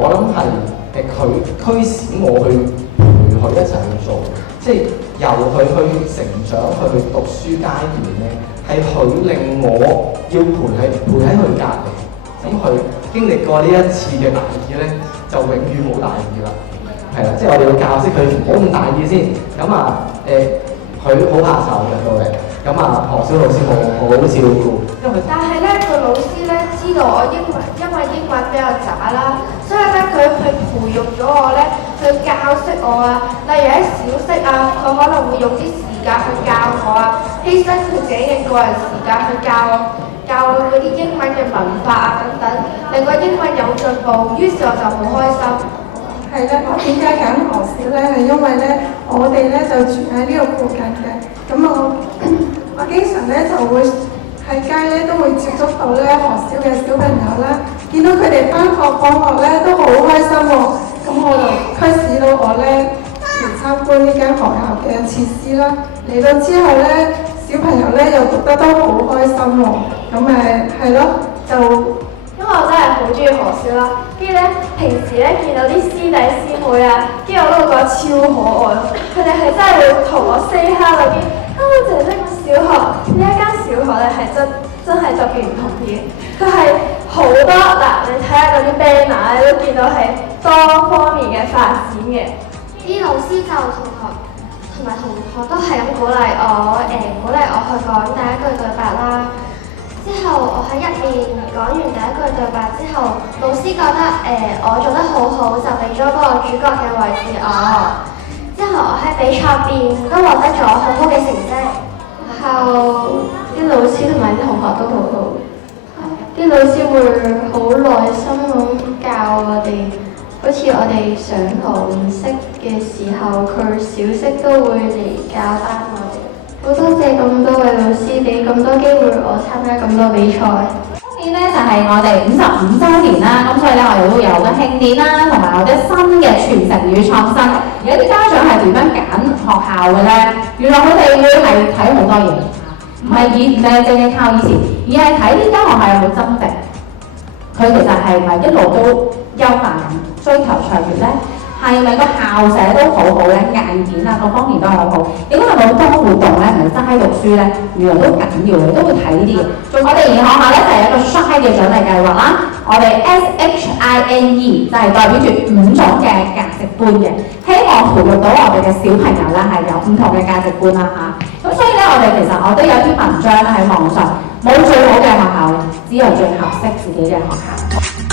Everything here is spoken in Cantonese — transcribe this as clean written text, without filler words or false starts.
我諗係佢驅使我去陪佢一齊去做，即係由佢去成長去讀書階段咧，係佢令我要陪喺佢隔離。咁佢經歷過呢一次嘅大意咧，就永遠冇大意啦。係啦，即係我哋要教識佢唔好咁大意先。咁啊佢好怕醜嘅到嚟，咁啊何小老師好照顧。但係咧，個老師咧知道我因為英文比較渣啦，所以咧佢去培育咗我咧，去教識我啊。例如喺小息啊，佢可能會用啲時間去教我啊，犧牲佢自己嘅個人時間去教我嗰啲英文嘅文法啊等等，令個英文有進步。於是我就好開心。係咧，我點解揀何小咧？係因為咧，我哋咧就住喺呢個附近嘅，咁我經常咧就會喺街咧都會接觸到咧何小嘅小朋友啦，見到佢哋返學放學咧都好開心喎，咁我就驅使到我咧嚟參觀呢間學校嘅設施啦。嚟到之後咧，小朋友咧又讀得都好開心喎，咁係咯，就。因為我真係好中意何小啦，跟住咧平時咧見到啲師弟師妹啊，跟住我都會覺得超可愛，佢哋係真係會同我 say hello 啲，姐姐個小學呢一間小學咧係真係特別唔同啲，佢係好多嗱，你睇下嗰啲 banner 你都見到係多方面嘅發展嘅，啲老師就同埋同學都係咁鼓勵我，鼓勵我去講第一句對白啦。之後我喺入面講完第一句對白之後，老師覺得我做得好好，就俾咗個主角嘅位置我。之後我喺比賽邊都獲得咗好好嘅成績。後啲老師同埋啲同學都好好，啲老師會好耐心咁教我哋，好似我哋上堂唔識嘅時候，佢小息都會嚟教翻我哋。好多謝咁多位老師俾咁多機會我參加咁多比賽。今年咧就係我哋55週年啦，咁所以咧我哋都有個慶典啦，同埋我哋新嘅傳承與創新。而家啲家長係點樣揀學校嘅咧？原來佢哋會係睇好多嘢，唔係淨係靠以前，而係睇呢間學校有冇增值。佢其實係咪一路都優化緊，追求卓越咧？係咪個校舍都好好咧？硬件啊，各方面都係好好。亦都係咪好多活動咧？唔係齋讀書咧，原來都緊要嘅，都會睇呢啲嘅。我哋而學校咧就係一個 Shine 嘅獎勵計劃啦。我哋 SHINE 就係代表住5種嘅價值觀嘅，希望培育到我哋嘅小朋友咧係有唔同嘅價值觀啦嚇。咁所以咧，我都有啲文章咧喺網上，冇最好嘅學校，只有最合適自己嘅學校。